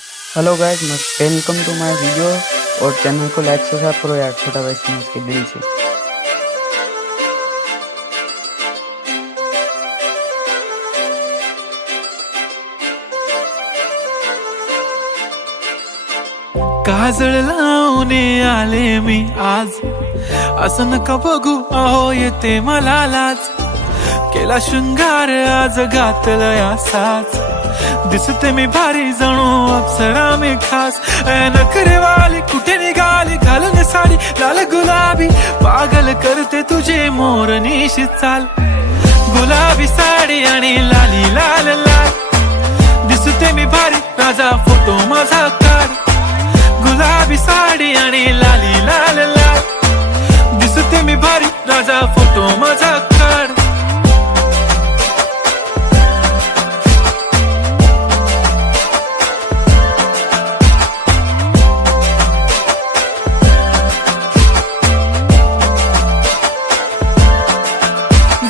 Hello guys, welcome to my video. और channel को like subscribe करो यार, छोटा भाई समझ के दिल से। काजळ लावणे आले मी आज, असं नका बघू अहो येते मला लाज। केला शृंगार आज घातला असाच, दिसते मी भारी जणू अप्सरा मी खास। नखरेवाली कुठे निघाली घालून साडी लाल गुलाबी, पागल करते तुझे मोरनीशी चाल। गुलाबी साडी आणि लाली लाल लाल, दिसते मी भारी राजा फोटो माझा काढ। गुलाबी साडी आणि लाली लाल लाल, दिसते मी भारी राजा फोटो माझा काढ।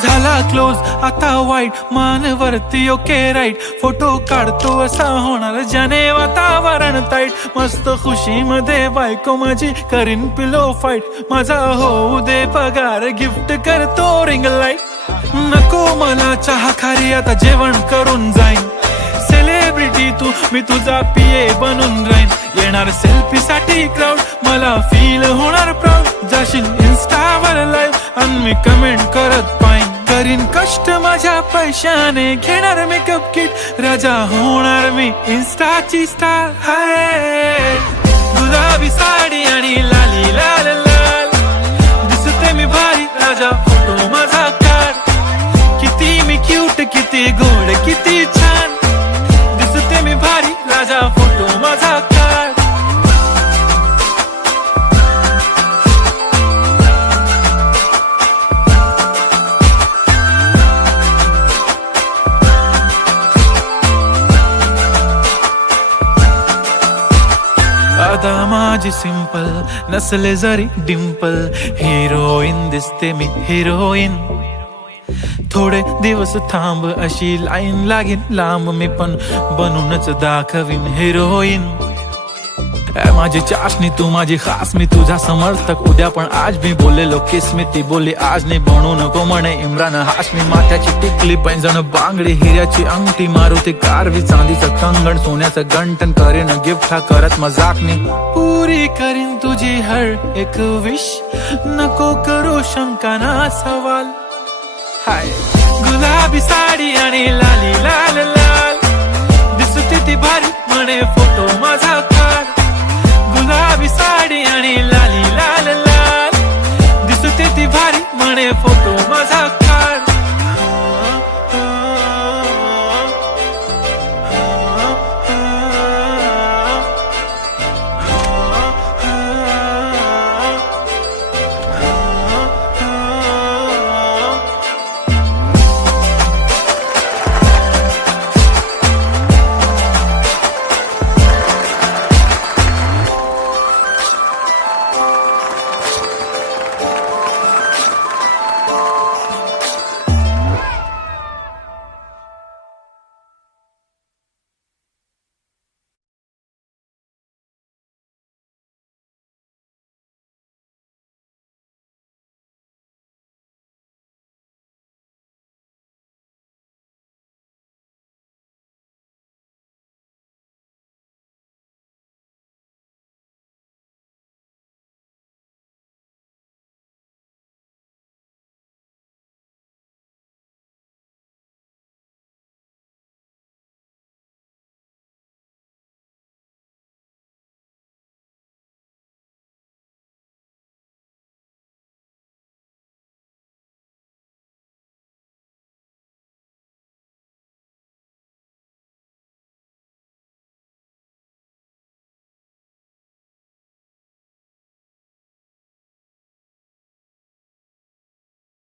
झाला क्लोज आता वाईट, मान वरती ओके राईट। फोटो काढतो असा होणार ज्याने वातावरण ताईट। मस्त खुशी मध्ये बायको माझी करीन पिलो फाईट। माझा होऊ दे पगार गिफ्ट करतो रिंग लाईट। नको मला चहा खारी आता जेवण करून जाईन। सेलिब्रिटी तू मी तुझा पिये बनून राहीन। येणार सेल्फी साठी क्राऊड मला फील होणार प्राऊड। जाशील इन्स्टावर लाईव्ह आणि मी कमेंट करत पाईन। करीन कष्ट माझ्या पैशाने घेणार मेकअप किट। राजा होणार मी इन्स्टाची स्टार। हाय गुलाबी साडी आणि लाली लाल लाल, दिसते मी भारी राजा फोटो माझा काढ। किती मी क्यूट किती गोड किती छान, दिसते मी भारी राजा फोटो माझा काढ। आता माझी सिंपल नसले जरी डिंपल, हिरोईन दिसते मी हिरोईन। थोडे दिवस थांब अशी लाईन लागेल लांब, मी पण बनूनच दाखवीन हिरोईन। माझी चाशनी तू माझी खास, मी तुझा समर्थक उद्या पण आज मी बोललेलो किस मी ती बोली आज नाही। बनू नको म्हणे इम्रान हाशमी, माथ्याची टिकली पैंजण बांगडी हिऱ्याची अंगठी, मारुती कारवी चांदीचं कंगण सोन्याचं गंटन। करीन गिफ्ट हा करत मजाकनी, पुरी करीन तुझी हर एक विश। नको करू शंका ना सवाल। हाय गुलाबी साडी आणि लाली लाल लाल, दिसते ती भारी म्हणे फोटो